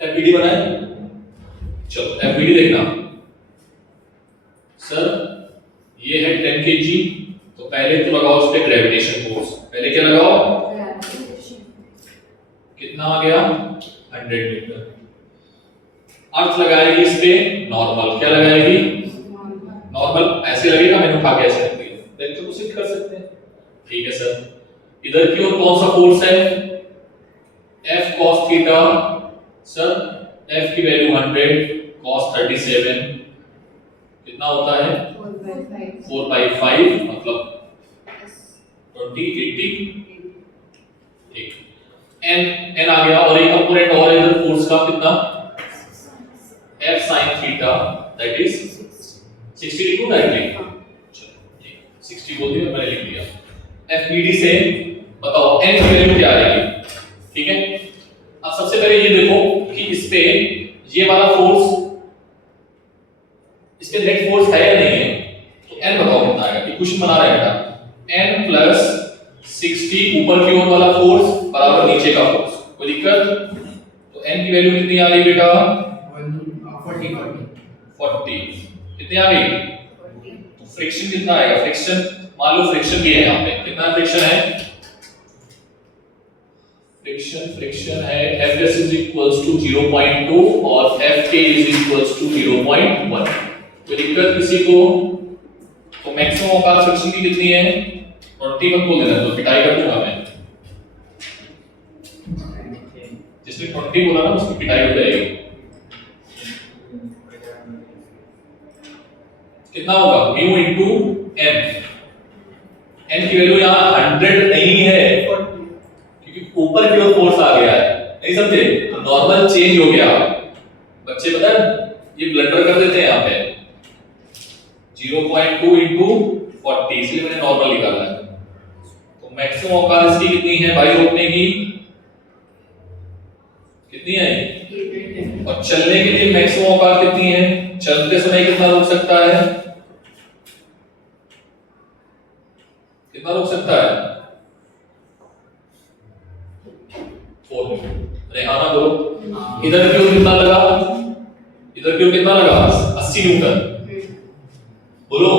FBD बनाए चलो FBD देखना सर kg, तो पहले तो लगाओ उस पे ग्रेविटेशन फोर्स। पहले क्या लगाओ, कितना आ गया 100 न्यूटन। अर्थ लगाएगी इस पे नॉर्मल, क्या लगाएगी नॉर्मल। ऐसे लगेगा, मैंने उठा के ऐसे रख दिया, लेक्चर को सिद्ध कर सकते हैं। ठीक है सर, इधर की ओर कौन सा फोर्स है, F cos theta. Sir F की वैल्यू 100, cos 37 कितना होता है 4/5, मतलब 20 80। ठीक, n आ गया, और एक कंपोनेंट और इधर फोर्स का कितना, F sin theta, that is 60 लिखूं डायरेक्टली, चलो ठीक 60 बोल दिया, मैंने लिख दिया। FBD से बताओ n की वैल्यू क्या आएगी। ठीक है, अब सबसे पहले ये देखो कि इस पे ये वाला फोर्स, इस पे नेट फोर्स है या नहीं है, तो n बताओ कितना आएगा। ये क्वेश्चन बना रहे हैं बेटा, n प्लस 60 ऊपर की ओर वाला फोर्स बराबर नीचे का फोर्स, कोई दिक्कत। तो n की वैल्यू कितनी आ गई बेटा 40 कितनी आ गई। तो फ्रिक्शन कितना आएगा, फ्रिक्शन मान लो फ्रिक्शन ये है, यहाँ पे कितना फ्रिक्शन है, फ्रिक्शन है Fs is equals to 0.2 और Fk is equals to 0.1। कोई दिक्कत किसी को। तो मैक्सिमम औकात फ्रिक्शन की कितनी है 20 मत बोल देना, तो पिटाई कर दूंगा मैं। जिसने 20 बोला ना उसकी पिटाई हो जाएगी। कितना होगा म्यू इनटू n। n की वैल्यू यहाँ 100 नहीं है क्योंकि ऊपर की ओर फोर्स आ गया है, नहीं समझे, तो नॉर्मल चेंज हो गया। बच्चे पता है ये ब्लंडर कर देते हैं यहाँ पे 0.2 इनटू 40, इसलिए मैंने नॉर्मल निकाला है। तो मैक्सिमम औकात इसकी कितनी है भाई रोकने की, कितनी है, और चलने के लिए मैक्सिमम औकात कितनी है, चलते समय कितना रोक सकता है, कितना रोक सकता है 4 न्यूटन। रेहाना बोलो, इधर की ओर कितना लगा, इधर की ओर कितना लगा 80 न्यूटन बोलो,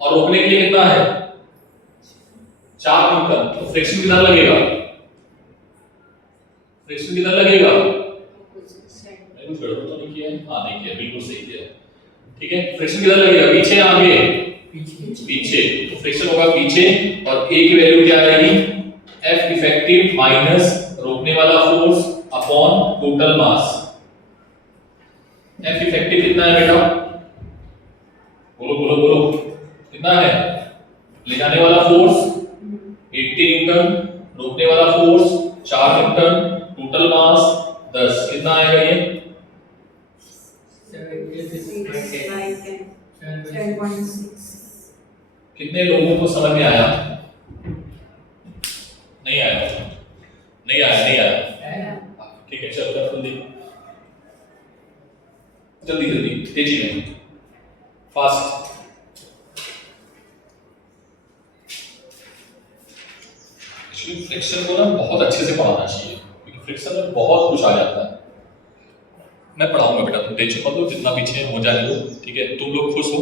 और रोकने के लिए कितना है 4 न्यूटन। तो फ्रिक्शन कितना लगेगा, फ्रिक्शन कितना लगेगा, मैंने कुछ गड़बड़ तो नहीं किया है, हाँ नहीं किया, बिल्कुल सही किया। ठीक है, फ्रिक्शन कितना लगेगा, पीछे आगे पीछे, तो फ्रिक्शन होगा पीछे, और A की वैल्यू क्या आएगी F इफेक्टिव माइनस रोकने वाला force upon total mass. F effective कितना है बेटा, बोलो बोलो बोलो, कितना है, ले जाने वाला फोर्स 80 न्यूटन, रोकने वाला फोर्स 4 न्यूटन, टोटल मास 10, कितना आएगा ये 10.6। कितने लोगों को समझ में आया, नहीं आया, नहीं आया, नहीं आया, ठीक है चलो जल्दी जल्दी जल्दी तेजी में फास्ट। एक्चुअली फ्रिक्शन को ना बहुत अच्छे से पढ़ाना चाहिए क्योंकि फ्रिक्शन में बहुत कुछ आ जाता है। मैं पढ़ाऊंगा बेटा, तुम टेंशन मत लो, जितना पीछे हो जाने दो, ठीक है। तुम लोग खुश हो,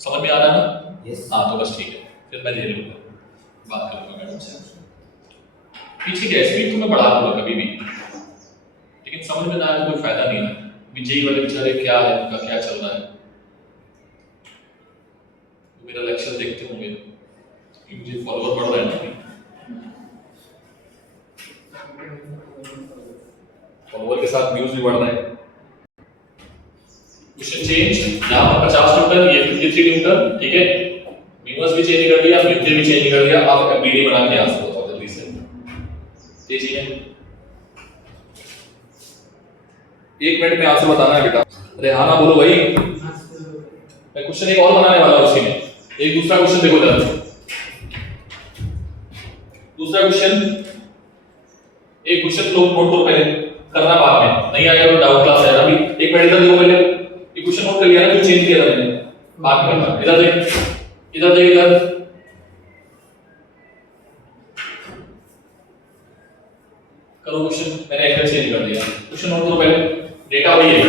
समझ में आ रहा है ना, हाँ तो बस ठीक है, फिर मैं झेल लूंगा, बात करूंगा मैडम से। पीछे क्या स्पीड तो मैं बढ़ा दूंगा कभी भी, लेकिन समझ में ना आए तो कोई फायदा नहीं है। विजयी वाले बेचारे क्या है, उनका क्या चल रहा है, तो मेरा लेक्चर देखते होंगे क्योंकि मुझे फॉलोअर बढ़ रहा है ना, फॉलोअर के साथ व्यूज भी बढ़ रहे हैं। क्वेश्चन चेंज, यहाँ पर 50 न्यूटन, ये 53 न्यूटन, ठीक है। म्यूस भी चेंज कर दिया, म्यूजे भी चेंज कर दिया, आप एमबीडी बना के आंसर बताओ जल्दी से, तेजी है। 1 मिनट में आंसर बताना है बेटा। रेहाना बोलो भाई, मैं क्वेश्चन एक और बनाने वाला हूं उसी में। एक दूसरा क्वेश्चन देखो जरा, दूसरा क्वेश्चन, एक क्वेश्चन लोग नोट करो पहले, करना बाद में, नहीं आएगा तो डाउट क्लास है अभी। 1 मिनट इधर देखो पहले, ये क्वेश्चन नोट कर लिया ना, जो चेंज किया था मैंने, बाद में करना। इधर देख, इधर देख, इधर करो क्वेश्चन, मैंने एंगल चेंज कर दिया। क्वेश्चन नोट करो पहले, डेटा वही है,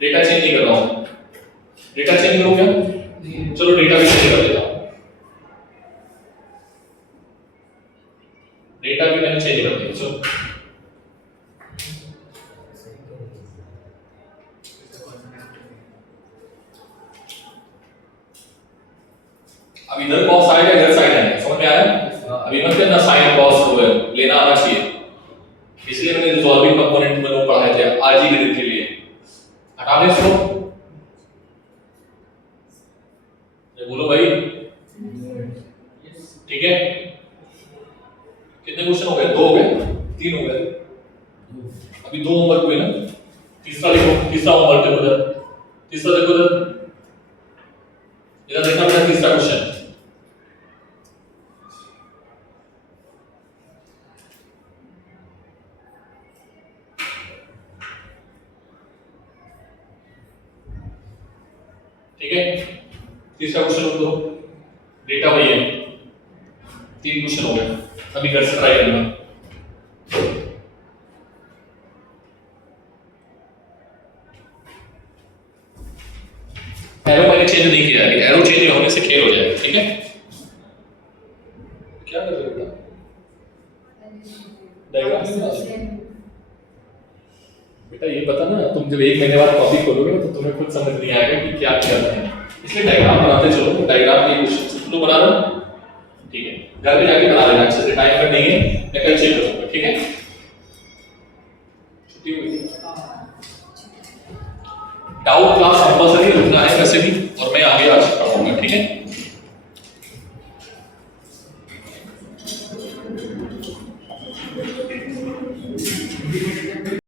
डेटा चेंज नहीं कर रहा हूं, डेटा चेंज करो क्या, चलो डेटा भी चेंज कर देता हूं। डेटा भी मैंने चेंज कर दिया। चलो अब इधर कॉस आएगा, इधर साइन आएगा, समझ में आया? अभी मत करना साइन कॉस वो है, लेना आना चाहिए। इसलिए मैंने रिजॉल्विंग कंपोनेंट में वो पढ़ाए थे आज ही के लिए। हटा दे इसको, ये बोलो भाई, ठीक है? कितने क्वेश्चन हो गए? 2 हो गए, 3 हो गए, अभी 2 होमवर्क हुए ना। तीसरा लिखो, तीसरा होमवर्क देखो इधर, तीसरा देखो इधर, इधर देखना बेटा तीसरा क्वेश्चन। ठीक है, तीसरा क्वेश्चन दो, डेटा वही है, 3 क्वेश्चन हो गए, अभी घर से ट्राई करना। एरो मैंने चेंज नहीं किया है, एरो चेंज होने से खेल हो जाए, ठीक है? क्या कर रहे हो डायग्राम में बना दो। बेटा ये पता ना, तुम जब 1 महीने बाद कॉपी खोलोगे तो तुम्हें खुद समझ नहीं आएगा कि क्या किया है, इसलिए डायग्राम बनाते चलो। डायग्राम के क्वेश्चन तुम बना लो, ठीक है? घर पे जाके बना लेना अच्छे से, टाइम पर नहीं है, मैं कल चेक करूंगा, ठीक है? छुट्टी हुई, डाउट क्लास कंपलसरी रुकना है वैसे भी, और मैं आगे आज पढ़ाऊंगा, ठीक है?